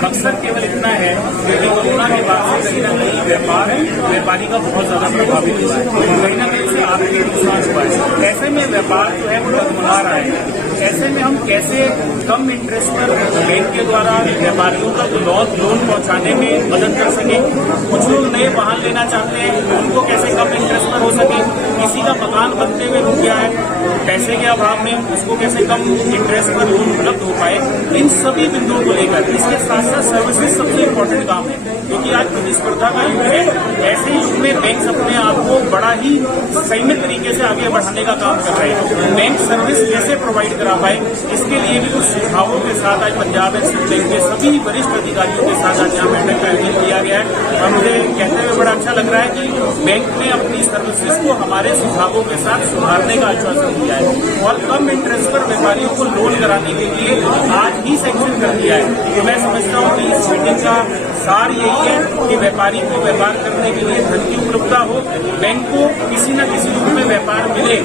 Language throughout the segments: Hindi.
मकसद केवल इतना है कि कोरोना के बाद से कहीं ना कहीं व्यापारी का बहुत ज्यादा प्रभावित हुआ है, कहीं ना कहीं से आर्थिक नुकसान हुआ है। ऐसे में व्यापार जो है वो डगमगा रहा है। ऐसे में हम कैसे कम इंटरेस्ट पर बैंक के द्वारा व्यापारियों का लोन पहुंचाने में मदद कर सके। कुछ लोग नए वाहन लेना चाहते हैं, उनको कैसे कम इंटरेस्ट पर हो सके। किसी का मकान बनते हुए रुक गया है, पैसे के अभाव में उसको कैसे कम इंटरेस्ट पर लोन उपलब्ध हो पाए। इन सभी बिंदुओं को लेकर इसके साथ साथ सर्विसेज सबसे इम्पोर्टेंट काम है, क्योंकि आज प्रतिस्पर्धा का युग है। ऐसे युग में बैंक अपने आप को बड़ा ही संयमित तरीके से आगे बढ़ाने का काम कर रहे हैं। बैंक सर्विस कैसे प्रोवाइड करा पाए, इसके लिए भी कुछ सुझावों के साथ आज पंजाब एंड बैंक के सभी वरिष्ठ अधिकारियों के साथ आज यहाँ बैठक का आयोजन किया गया है। और मुझे कहते हुए बड़ा अच्छा लग रहा है कि बैंक ने अपनी सर्विसेज को हमारे सुझावों के साथ सुधारने का आश्वासन दिया है और कम इंटरेस्ट पर व्यापारियों को लोन कराने के लिए आज ही सैंक्शन कर दिया है। तो मैं समझता हूँ कि इस मीटिंग का सार यही है कि व्यापारी को व्यापार करने के लिए धन की उपलब्धता हो, बैंक को किसी न किसी रूप में व्यापार मिले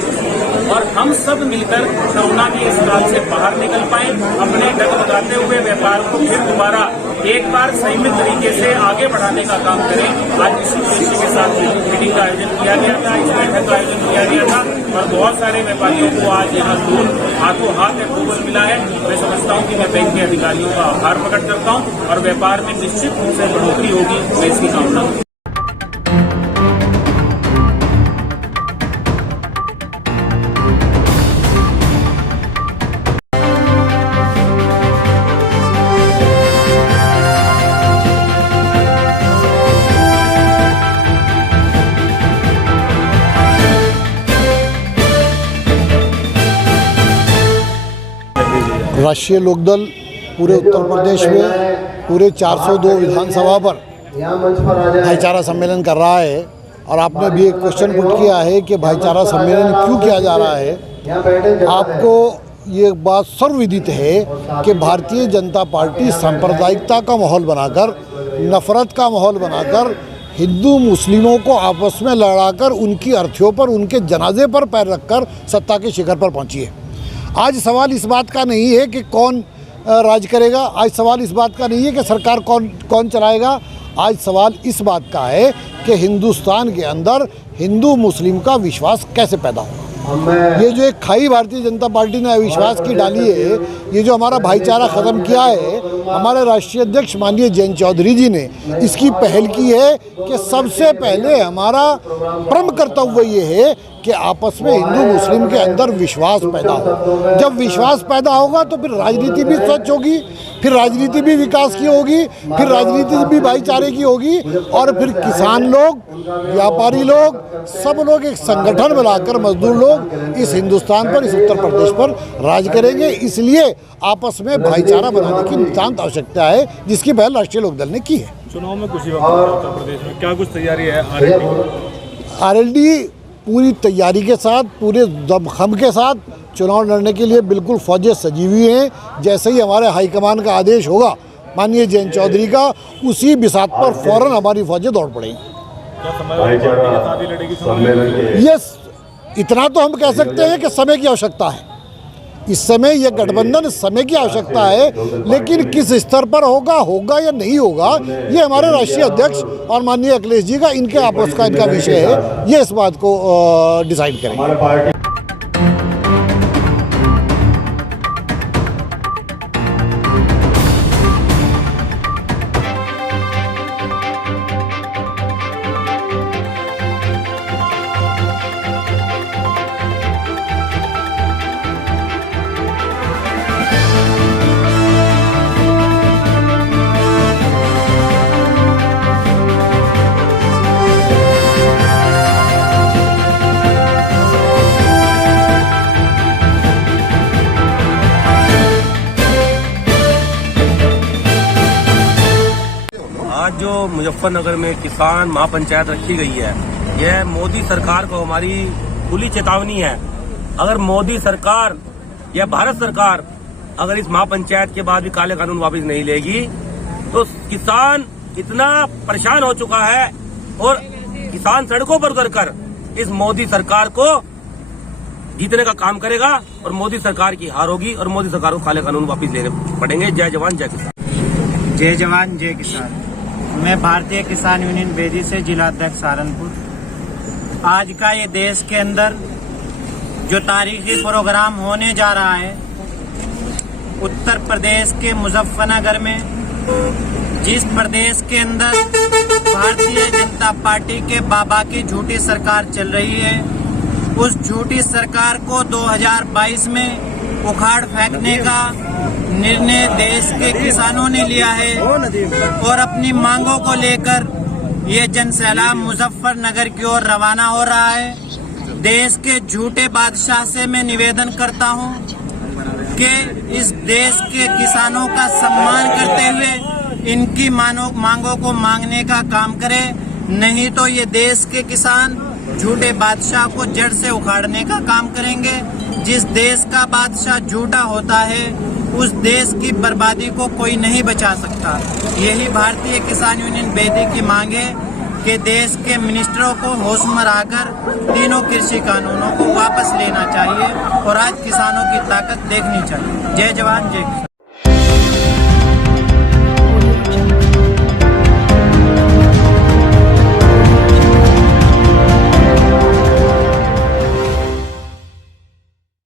और हम सब मिलकर कोरोना के इस काल से बाहर निकल पाए, अपने डगमगाते हुए व्यापार को फिर दोबारा एक बार संयमित तरीके से आगे बढ़ाने का काम करें। आज इसी उद्देश्य के साथ मीटिंग का आयोजन किया गया था, इस बैठक का आयोजन किया गया था और बहुत सारे व्यापारियों को आज यहाँ लोन हाथों हाथ अप्रूवल मिला है। मैं समझता हूँ कि मैं बैंक के अधिकारियों का आभार प्रकट करता हूँ और व्यापार में निश्चित रूप से बढ़ोतरी होगी, मैं इसकी कामना करता हूँ। राष्ट्रीय लोकदल पूरे उत्तर प्रदेश में पूरे 402 विधानसभा पर भाईचारा सम्मेलन कर रहा है और आपने भी एक क्वेश्चन पुट किया है कि भाईचारा सम्मेलन क्यों किया जा रहा है। आपको ये बात सर्वविदित है कि भारतीय जनता पार्टी सांप्रदायिकता का माहौल बनाकर, नफरत का माहौल बनाकर, हिंदू मुस्लिमों को आपस में लड़ाकर उनकी अर्थियों पर, उनके जनाजे पर पैर रखकर सत्ता के शिखर पर पहुंची है। आज सवाल इस बात का नहीं है कि कौन राज करेगा, आज सवाल इस बात का नहीं है कि सरकार कौन चलाएगा। आज सवाल इस बात का है कि हिंदुस्तान के अंदर हिंदू मुस्लिम का विश्वास कैसे पैदा होगा। ये जो एक खाई भारतीय जनता पार्टी ने अविश्वास की डाली है, ये जो हमारा भाईचारा ख़त्म किया है, हमारे राष्ट्रीय अध्यक्ष माननीय जयंत चौधरी जी ने इसकी पहल की है कि सबसे पहले हमारा परम कर्तव्य ये है कि आपस में हिंदू मुस्लिम के अंदर विश्वास पैदा हो। जब विश्वास पैदा होगा तो फिर राजनीति भी स्वच्छ होगी, फिर राजनीति भी विकास की होगी, फिर राजनीति भी भाईचारे की होगी और फिर किसान लोग, व्यापारी लोग, सब लोग एक संगठन बनाकर, मजदूर लोग इस हिंदुस्तान पर, इस उत्तर प्रदेश पर राज करेंगे। इसलिए आपस में भाईचारा बनाने की नितांत आवश्यकता है, जिसकी पहल राष्ट्रीय लोकदल ने की है। चुनाव में कुछ ही वक्त उत्तर प्रदेश में क्या कुछ तैयारी है? आरएलडी पूरी तैयारी के साथ, पूरे दमखम के साथ चुनाव लड़ने के लिए बिल्कुल फौजें सजी हुई हैं। जैसे ही हमारे हाईकमान का आदेश होगा माननीय जयंत चौधरी का, उसी बिसात पर फौरन हमारी फौजें दौड़ पड़ेंगी। यस, इतना तो हम कह सकते हैं कि समय की आवश्यकता है। इस समय यह गठबंधन समय की आवश्यकता है, लेकिन किस स्तर पर होगा या नहीं होगा, ये हमारे राष्ट्रीय अध्यक्ष और माननीय अखिलेश जी का, इनके आपस का इनका विषय है। ये इस बात को डिसाइड करेंगे। आज जो मुजफ्फरनगर में किसान महापंचायत रखी गई है, यह मोदी सरकार को हमारी खुली चेतावनी है। अगर मोदी सरकार या भारत सरकार अगर इस महापंचायत के बाद भी काले कानून वापस नहीं लेगी तो किसान इतना परेशान हो चुका है और किसान सड़कों पर उतरकर इस मोदी सरकार को जीतने का काम करेगा और मोदी सरकार की हार होगी और मोदी सरकार को काले कानून वापस लेने पड़ेंगे। जय जवान जय किसान। जय जवान जय किसान। मैं भारतीय किसान यूनियन बेदी से जिला अध्यक्ष सहारनपुर। आज का ये देश के अंदर जो तारीखी प्रोग्राम होने जा रहा है, उत्तर प्रदेश के मुजफ्फरनगर में, जिस प्रदेश के अंदर भारतीय जनता पार्टी के बाबा की झूठी सरकार चल रही है, उस झूठी सरकार को 2022 में उखाड़ फेंकने का निर्णय देश के किसानों ने लिया है और अपनी मांगों को लेकर ये जनसैलाब मुजफ्फरनगर की ओर रवाना हो रहा है। देश के झूठे बादशाह से मैं निवेदन करता हूं कि इस देश के किसानों का सम्मान करते हुए इनकी मांगों को मांगने का काम करे, नहीं तो ये देश के किसान झूठे बादशाह को जड़ से उखाड़ने का काम करेंगे। जिस देश का बादशाह झूठा होता है, उस देश की बर्बादी को कोई नहीं बचा सकता। यही भारतीय किसान यूनियन बेदी की मांग है कि देश के मिनिस्टरों को होश में आकर तीनों कृषि कानूनों को वापस लेना चाहिए और आज किसानों की ताकत देखनी चाहिए। जय जवान जय किसान।